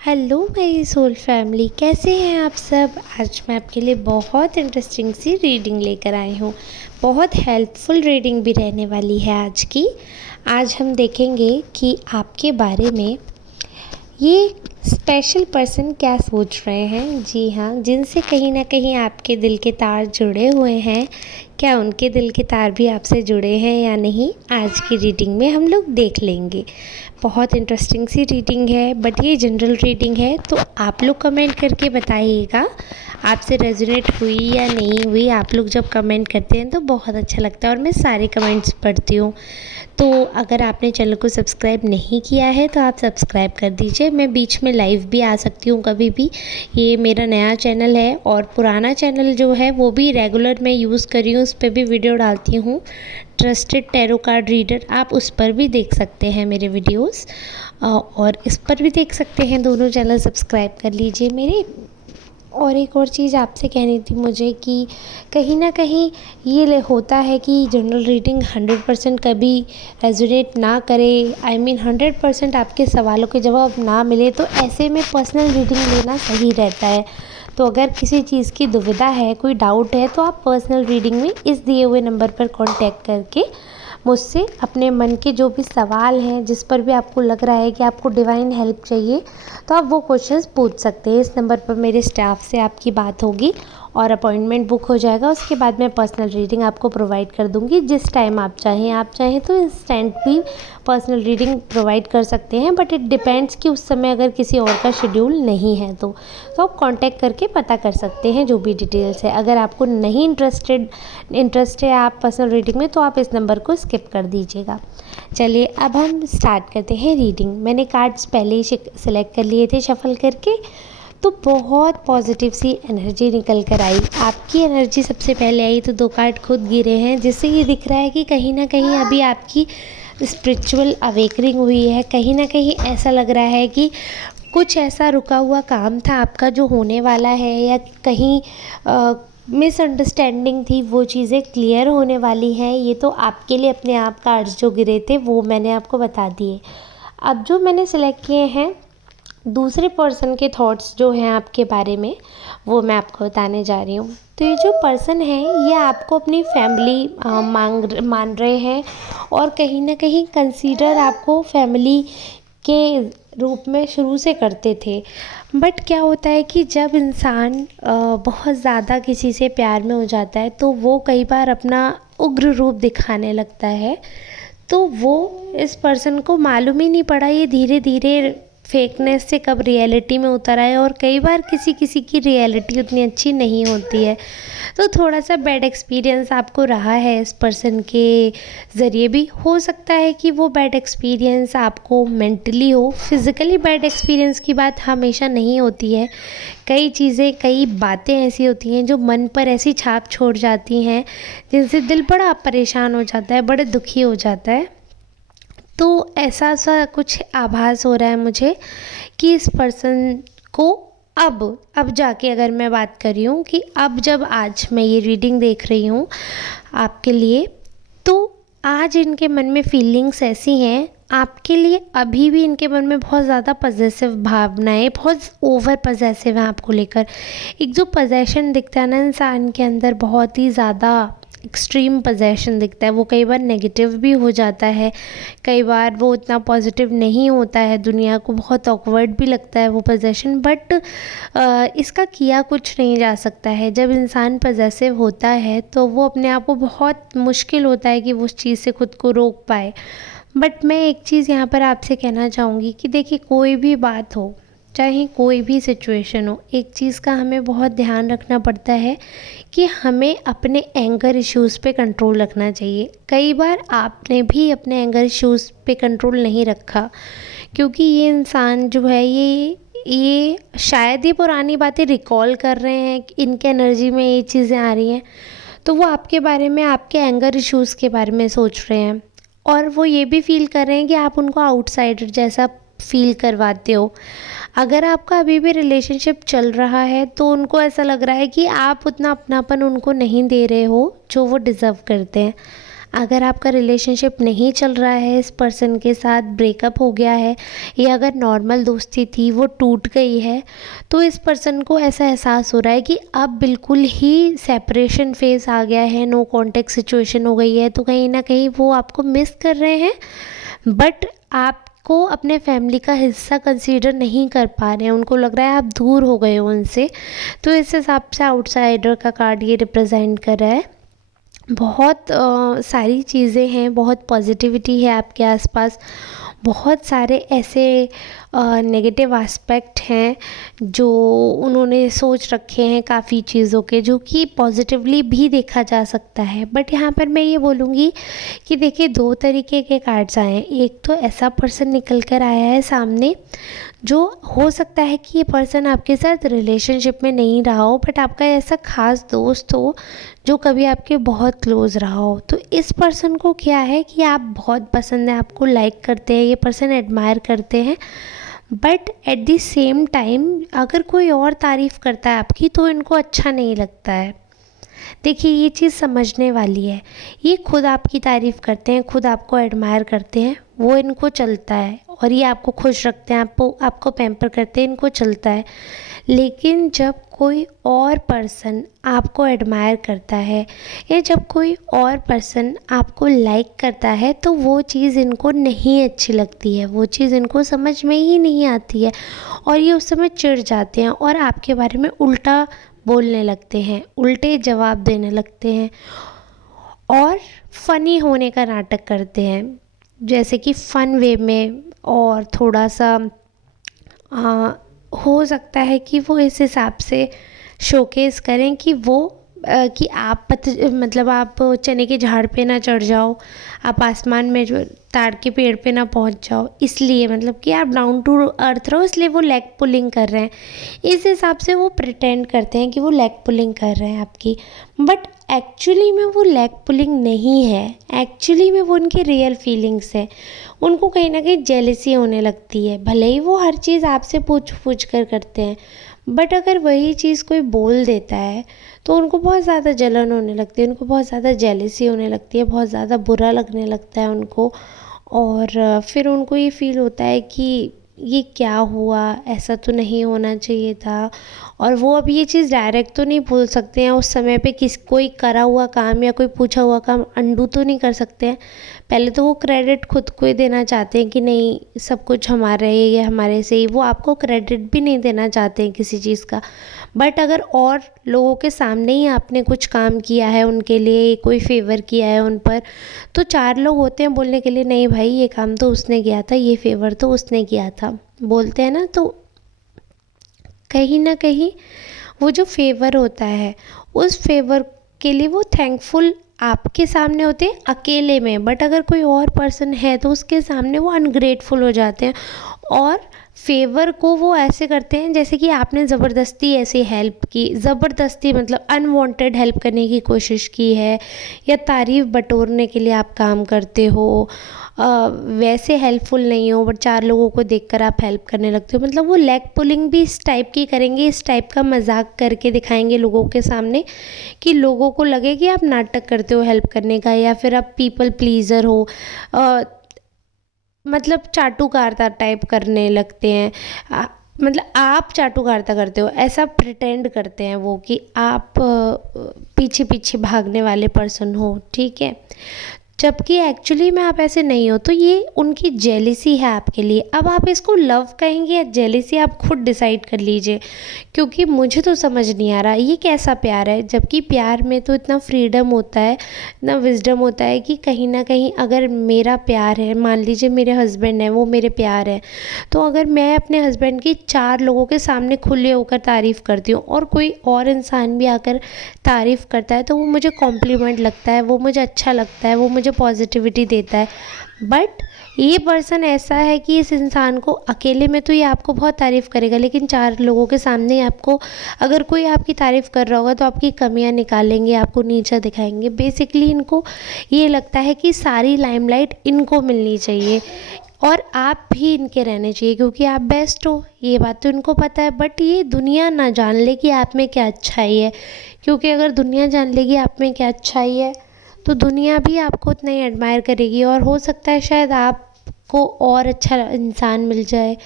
Hello मेरी soul family, कैसे हैं आप सब। आज मैं आपके लिए बहुत इंटरेस्टिंग सी रीडिंग लेकर आई हूँ। बहुत हेल्पफुल रीडिंग भी रहने वाली है आज की। आज हम देखेंगे कि आपके बारे में ये स्पेशल पर्सन क्या सोच रहे हैं। जी हाँ, जिनसे कहीं ना कहीं आपके दिल के तार जुड़े हुए हैं। क्या उनके दिल के तार भी आपसे जुड़े हैं या नहीं, आज की रीडिंग में हम लोग देख लेंगे। बहुत इंटरेस्टिंग सी रीडिंग है, बट ये जनरल रीडिंग है, तो आप लोग कमेंट करके बताइएगा आपसे रेजोनेट हुई या नहीं हुई। आप लोग जब कमेंट करते हैं तो बहुत अच्छा लगता है और मैं सारे कमेंट्स पढ़ती हूँ। तो अगर आपने चैनल को सब्सक्राइब नहीं किया है तो आप सब्सक्राइब कर दीजिए। मैं बीच में लाइव भी आ सकती हूँ कभी भी। ये मेरा नया चैनल है और पुराना चैनल जो है वो भी रेगुलर मैं यूज़ कर रही हूँ, उस पर भी वीडियो डालती हूँ। ट्रस्टेड टैरो कार्ड रीडर, आप उस पर भी देख सकते हैं मेरे वीडियोस, और इस पर भी देख सकते हैं। दोनों चैनल सब्सक्राइब कर लीजिए मेरे। और एक और चीज़ आपसे कहनी थी मुझे कि कहीं ना कहीं ये होता है कि जनरल रीडिंग 100% कभी रेजोनेट ना करे। आई मीन 100% आपके सवालों के जवाब ना मिले, तो ऐसे में पर्सनल रीडिंग लेना सही रहता है। तो अगर किसी चीज़ की दुविधा है, कोई डाउट है, तो आप पर्सनल रीडिंग में इस दिए हुए नंबर पर कांटेक्ट करके मुझसे अपने मन के जो भी सवाल हैं, जिस पर भी आपको लग रहा है कि आपको डिवाइन हेल्प चाहिए, तो आप वो क्वेश्चंस पूछ सकते हैं। इस नंबर पर मेरे स्टाफ से आपकी बात होगी और अपॉइंटमेंट बुक हो जाएगा। उसके बाद मैं पर्सनल रीडिंग आपको प्रोवाइड कर दूंगी जिस टाइम आप चाहें। आप चाहें तो इंस्टेंट भी पर्सनल रीडिंग प्रोवाइड कर सकते हैं, बट इट डिपेंड्स कि उस समय अगर किसी और का शेड्यूल नहीं है तो आप कांटेक्ट करके पता कर सकते हैं जो भी डिटेल्स है। अगर आपको नहीं इंटरेस्ट है आप पर्सनल रीडिंग में, तो आप इस नंबर को स्किप कर दीजिएगा। चलिए अब हम स्टार्ट करते हैं रीडिंग। मैंने कार्ड्स पहले ही सिलेक्ट कर लिए थे शफल करके, तो बहुत पॉजिटिव सी एनर्जी निकल कर आई। आपकी एनर्जी सबसे पहले आई, तो 2 कार्ड खुद गिरे हैं, जिससे ये दिख रहा है कि कहीं ना कहीं अभी आपकी स्पिरिचुअल अवेकनिंग हुई है। कहीं ना कहीं ऐसा लग रहा है कि कुछ ऐसा रुका हुआ काम था आपका जो होने वाला है, या कहीं मिसअंडरस्टैंडिंग थी, वो चीज़ें क्लियर होने वाली हैं। ये तो आपके लिए अपने आप कार्ड्स जो गिरे थे वो मैंने आपको बता दिए। अब जो मैंने सेलेक्ट किए हैं दूसरे पर्सन के थॉट्स जो हैं आपके बारे में, वो मैं आपको बताने जा रही हूँ। तो ये जो पर्सन है ये आपको अपनी फैमिली मान रहे हैं, और कहीं ना कहीं कंसीडर आपको फैमिली के रूप में शुरू से करते थे। बट क्या होता है कि जब इंसान बहुत ज़्यादा किसी से प्यार में हो जाता है, तो वो कई बार अपना उग्र रूप दिखाने लगता है। तो वो इस पर्सन को मालूम ही नहीं पड़ा ये धीरे धीरे फेकनेस से कब रियलिटी में उतर आए। और कई बार किसी किसी की रियलिटी उतनी अच्छी नहीं होती है, तो थोड़ा सा बैड एक्सपीरियंस आपको रहा है इस पर्सन के ज़रिए भी। हो सकता है कि वो बैड एक्सपीरियंस आपको मेंटली हो, फिज़िकली बैड एक्सपीरियंस की बात हमेशा नहीं होती है। कई चीज़ें, कई बातें ऐसी होती हैं जो मन पर ऐसी छाप छोड़ जाती हैं जिनसे दिल बड़ा परेशान हो जाता है, बड़े दुखी हो जाता है। तो ऐसा सा कुछ आभास हो रहा है मुझे कि इस पर्सन को अब जाके, अगर मैं बात कर रही हूँ कि अब जब आज मैं ये रीडिंग देख रही हूँ आपके लिए, तो आज इनके मन में फीलिंग्स ऐसी हैं आपके लिए। अभी भी इनके मन में बहुत ज़्यादा पजेसिव भावनाएं, बहुत ओवर पजेसिव हैं आपको लेकर। एक जो पजेशन दिखता है ना इंसान के अंदर, बहुत ही ज़्यादा एक्सट्रीम पजेशन दिखता है, वो कई बार नेगेटिव भी हो जाता है, कई बार वो इतना पॉजिटिव नहीं होता है, दुनिया को बहुत ऑकवर्ड भी लगता है वो पजेशन। बट इसका किया कुछ नहीं जा सकता है। जब इंसान पजेसिव होता है तो वो अपने आप को, बहुत मुश्किल होता है कि वो उस चीज़ से खुद को रोक पाए। बट मैं एक चीज़ यहाँ पर आपसे कहना चाहूँगी कि देखिए, कोई भी बात हो, चाहे कोई भी सिचुएशन हो, एक चीज़ का हमें बहुत ध्यान रखना पड़ता है कि हमें अपने एंगर इश्यूज़ पे कंट्रोल रखना चाहिए। कई बार आपने भी अपने एंगर इश्यूज़ पे कंट्रोल नहीं रखा, क्योंकि ये इंसान जो है ये शायद ही पुरानी बातें रिकॉल कर रहे हैं, इनके एनर्जी में ये चीज़ें आ रही हैं, तो वो आपके बारे में, आपके एंगर इश्यूज़ के बारे में सोच रहे हैं। और वो ये भी फील कर रहे हैं कि आप उनको आउटसाइडर जैसा फील करवाते हो। अगर आपका अभी भी रिलेशनशिप चल रहा है तो उनको ऐसा लग रहा है कि आप उतना अपनापन उनको नहीं दे रहे हो जो वो डिज़र्व करते हैं। अगर आपका रिलेशनशिप नहीं चल रहा है, इस पर्सन के साथ ब्रेकअप हो गया है, या अगर नॉर्मल दोस्ती थी वो टूट गई है, तो इस पर्सन को ऐसा एहसास हो रहा है कि अब बिल्कुल ही सेपरेशन फेज़ आ गया है, नो कॉन्टेक्ट सिचुएशन हो गई है। तो कहीं ना कहीं वो आपको मिस कर रहे हैं, बट आपको अपने फैमिली का हिस्सा कंसीडर नहीं कर पा रहे हैं। उनको लग रहा है आप दूर हो गए हो उनसे। तो इस हिसाब से आउटसाइडर का कार्ड ये रिप्रेजेंट कर रहा है। बहुत सारी चीज़ें हैं, बहुत पॉजिटिविटी है आपके आसपास, बहुत सारे ऐसे नेगेटिव एस्पेक्ट हैं जो उन्होंने सोच रखे हैं काफ़ी चीज़ों के, जो कि पॉजिटिवली भी देखा जा सकता है। बट यहाँ पर मैं ये बोलूँगी कि देखिए, दो तरीके के कार्ड्स आए हैं। एक तो ऐसा पर्सन निकल कर आया है सामने, जो हो सकता है कि ये पर्सन आपके साथ रिलेशनशिप में नहीं रहा हो, बट आपका ऐसा ख़ास दोस्त हो जो कभी आपके बहुत क्लोज़ रहा हो। तो इस पर्सन को क्या है कि आप बहुत पसंद है, आपको लाइक करते हैं, ये पर्सन एडमायर करते हैं, but at the same time अगर कोई और तारीफ़ करता है आपकी तो इनको अच्छा नहीं लगता है। देखिए, ये चीज़ समझने वाली है। ये खुद आपकी तारीफ़ करते हैं, खुद आपको एडमायर करते हैं, वो इनको चलता है, और ये आपको खुश रखते हैं, आपको पैम्पर करते हैं, इनको चलता है। लेकिन जब कोई और पर्सन आपको एडमायर करता है, या जब कोई और पर्सन आपको लाइक करता है, तो वो चीज़ इनको नहीं अच्छी लगती है, वो चीज़ इनको समझ में ही नहीं आती है, और ये उस समय चिढ़ जाते हैं और आपके बारे में उल्टा बोलने लगते हैं, उल्टे जवाब देने लगते हैं, और फ़नी होने का नाटक करते हैं, जैसे कि फ़न वे में। और थोड़ा सा हो सकता है कि वो इस हिसाब से शोकेस करें कि कि आप मतलब आप चने के झाड़ पे ना चढ़ जाओ, आप आसमान में जो ताड़ के पेड़ पे ना पहुंच जाओ, इसलिए मतलब कि आप डाउन टू अर्थ रहो, इसलिए वो लेग पुलिंग कर रहे हैं। इस हिसाब से वो प्रिटेंड करते हैं कि वो लेग पुलिंग कर रहे हैं आपकी, बट एक्चुअली में वो लेग पुलिंग नहीं है। एक्चुअली में वो उनकी रियल फीलिंग्स है। उनको कहीं ना कहीं जेलसी होने लगती है, भले ही वो हर चीज़ आपसे पूछ पूछ कर करते हैं, बट अगर वही चीज़ कोई बोल देता है तो उनको बहुत ज़्यादा जलन होने लगती है, उनको बहुत ज़्यादा जेलसी होने लगती है, बहुत ज़्यादा बुरा लगने लगता है उनको। और फिर उनको ये फील होता है कि ये क्या हुआ, ऐसा तो नहीं होना चाहिए था। और वो अब ये चीज़ डायरेक्ट तो नहीं बोल सकते हैं उस समय पे, कोई करा हुआ काम या कोई पूछा हुआ काम अंडू तो नहीं कर सकते हैं। पहले तो वो क्रेडिट खुद को ही देना चाहते हैं कि नहीं, सब कुछ हमारा है, ये हमारे से ही, वो आपको क्रेडिट भी नहीं देना चाहते हैं किसी चीज़ का। बट अगर और लोगों के सामने ही आपने कुछ काम किया है उनके लिए, कोई फेवर किया है उन पर, तो चार लोग होते हैं बोलने के लिए, नहीं भाई ये काम तो उसने किया था, ये फेवर तो उसने किया था, बोलते हैं ना। तो कहीं ना कहीं वो जो फेवर होता है, उस फेवर के लिए वो थैंकफुल आपके सामने होते हैं अकेले में, बट अगर कोई और पर्सन है तो उसके सामने वो अनग्रेटफुल हो जाते हैं, और फेवर को वो ऐसे करते हैं जैसे कि आपने ज़बरदस्ती ऐसी हेल्प की, ज़बरदस्ती मतलब अनवांटेड हेल्प करने की कोशिश की है, या तारीफ़ बटोरने के लिए आप काम करते हो। वैसे हेल्पफुल नहीं हो, बट चार लोगों को देखकर आप हेल्प करने लगते हो। मतलब वो लेग पुलिंग भी इस टाइप की करेंगे, इस टाइप का मजाक करके दिखाएंगे लोगों के सामने, कि लोगों को लगे कि आप नाटक करते हो हेल्प करने का, या फिर आप पीपल प्लीज़र हो। मतलब चाटुकारिता टाइप करने लगते हैं। मतलब आप चाटुकारिता करते हो, ऐसा प्रिटेंड करते हैं वो कि आप पीछे पीछे भागने वाले पर्सन हो, ठीक है, जबकि एक्चुअली में आप ऐसे नहीं हो। तो ये उनकी जेलिसी है आपके लिए। अब आप इसको लव कहेंगे या जेलिसी, आप खुद डिसाइड कर लीजिए, क्योंकि मुझे तो समझ नहीं आ रहा ये कैसा प्यार है। जबकि प्यार में तो इतना फ्रीडम होता है, इतना विजडम होता है कि कहीं ना कहीं अगर मेरा प्यार है, मान लीजिए मेरे हस्बैंड हैं, वो मेरे प्यार है, तो अगर मैं अपने हस्बैंड की चार लोगों के सामने खुले होकर तारीफ़ करती हूँ, और कोई और इंसान भी आकर तारीफ़ करता है, तो वो मुझे कॉम्प्लीमेंट लगता है, वो मुझे अच्छा लगता है, वो मुझे पॉजिटिविटी देता है। बट ये पर्सन ऐसा है कि इस इंसान को अकेले में तो ये आपको बहुत तारीफ़ करेगा, लेकिन चार लोगों के सामने आपको, अगर कोई आपकी तारीफ़ कर रहा होगा तो आपकी कमियां निकालेंगे, आपको नीचा दिखाएंगे। बेसिकली इनको ये लगता है कि सारी लाइमलाइट इनको मिलनी चाहिए, और आप भी इनके रहने चाहिए, क्योंकि आप बेस्ट हो, ये बात तो इनको पता है। बट ये दुनिया ना जान ले कि आप में क्या अच्छाई है, क्योंकि अगर दुनिया जान लेगी आप में क्या अच्छाई है, तो दुनिया भी आपको उतना ही एडमायर करेगी और हो सकता है शायद आपको और अच्छा इंसान मिल जाए,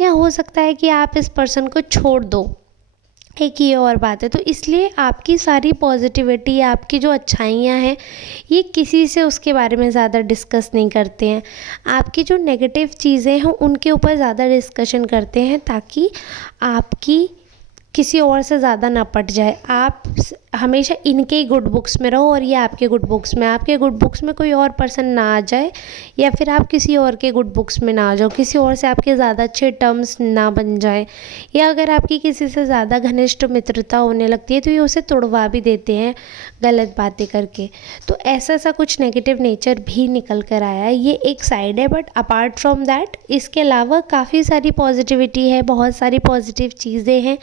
या हो सकता है कि आप इस पर्सन को छोड़ दो। एक ये और बात है, तो इसलिए आपकी सारी पॉजिटिविटी, आपकी जो अच्छाइयाँ हैं, ये किसी से उसके बारे में ज़्यादा डिस्कस नहीं करते हैं। आपकी जो नेगेटिव चीज़ें हैं उनके ऊपर ज़्यादा डिस्कशन करते हैं, ताकि आपकी किसी और से ज़्यादा ना पट जाए। आप हमेशा इनके ही गुड बुक्स में रहो और ये आपके गुड बुक्स में, आपके गुड बुक्स में कोई और पर्सन ना आ जाए, या फिर आप किसी और के गुड बुक्स में ना आ जाओ, किसी और से आपके ज़्यादा अच्छे टर्म्स ना बन जाए, या अगर आपकी किसी से ज़्यादा घनिष्ठ मित्रता होने लगती है तो ये उसे तोड़वा भी देते हैं गलत बातें करके। तो ऐसा कुछ नेगेटिव नेचर भी निकल कर आया है, ये एक साइड है। बट अपार्ट फ्रॉम दैट, इसके अलावा काफ़ी सारी पॉजिटिविटी है, बहुत सारी पॉजिटिव चीज़ें हैं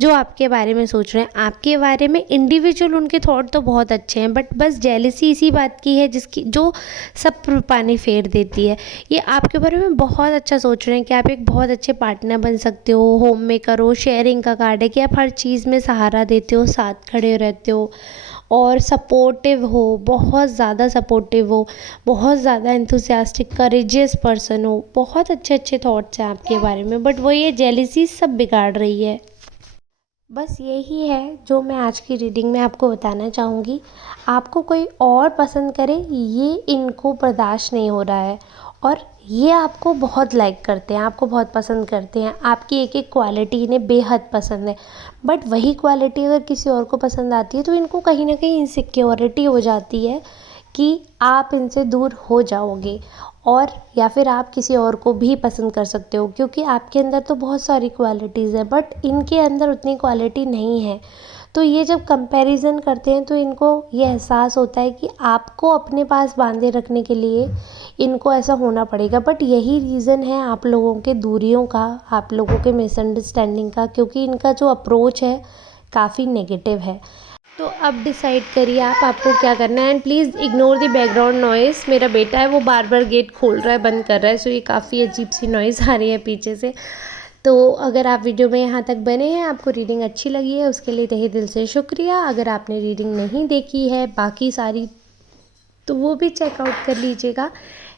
जो आपके बारे में सोच रहे हैं। आपके बारे में इंडिविजुअल उनके थॉट तो बहुत अच्छे हैं, बट बस जेलसी इसी बात की है जिसकी जो सब पानी फेर देती है। ये आपके बारे में बहुत अच्छा सोच रहे हैं कि आप एक बहुत अच्छे पार्टनर बन सकते हो, होम मेकर हो, शेयरिंग का कार्ड है कि आप हर चीज़ में सहारा देते हो, साथ खड़े रहते हो और सपोर्टिव हो, बहुत ज़्यादा सपोर्टिव हो, बहुत ज़्यादा एंथुसियास्टिक करेजियस पर्सन हो। बहुत अच्छे अच्छे थॉट्स हैं आपके बारे में, बट वो ये जेलसी सब बिगाड़ रही है। बस यही है जो मैं आज की रीडिंग में आपको बताना चाहूँगी। आपको कोई और पसंद करे, ये इनको बर्दाश्त नहीं हो रहा है, और ये आपको बहुत लाइक करते हैं, आपको बहुत पसंद करते हैं, आपकी एक एक क्वालिटी इन्हें बेहद पसंद है। बट वही क्वालिटी अगर किसी और को पसंद आती है तो इनको कहीं ना कहीं इनसिक्योरिटी हो जाती है कि आप इनसे दूर हो जाओगे, और या फिर आप किसी और को भी पसंद कर सकते हो, क्योंकि आपके अंदर तो बहुत सारी क्वालिटीज़ है बट इनके अंदर उतनी क्वालिटी नहीं है। तो ये जब कंपैरिजन करते हैं तो इनको ये एहसास होता है कि आपको अपने पास बांधे रखने के लिए इनको ऐसा होना पड़ेगा। बट यही रीज़न है आप लोगों के दूरियों का, आप लोगों के मिसअंडरस्टैंडिंग का, क्योंकि इनका जो अप्रोच है काफ़ी नेगेटिव है। तो अब डिसाइड करिए आप, आपको क्या करना है। And please ignore the background noise. मेरा बेटा है वो बार बार गेट खोल रहा है, बंद कर रहा है, सो ये काफ़ी अजीब सी नॉइज़ आ रही है पीछे से। तो अगर आप वीडियो में यहाँ तक बने हैं, आपको रीडिंग अच्छी लगी है, उसके लिए तहे दिल से शुक्रिया। अगर आपने रीडिंग नहीं देखी है बाकी सारी, तो वो भी चेकआउट कर लीजिएगा।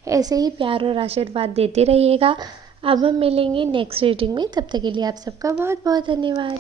ऐसे ही प्यार और आशीर्वाद देते रहिएगा। अब हम मिलेंगे नेक्स्ट रीडिंग में, तब तक के लिए आप सबका बहुत बहुत धन्यवाद।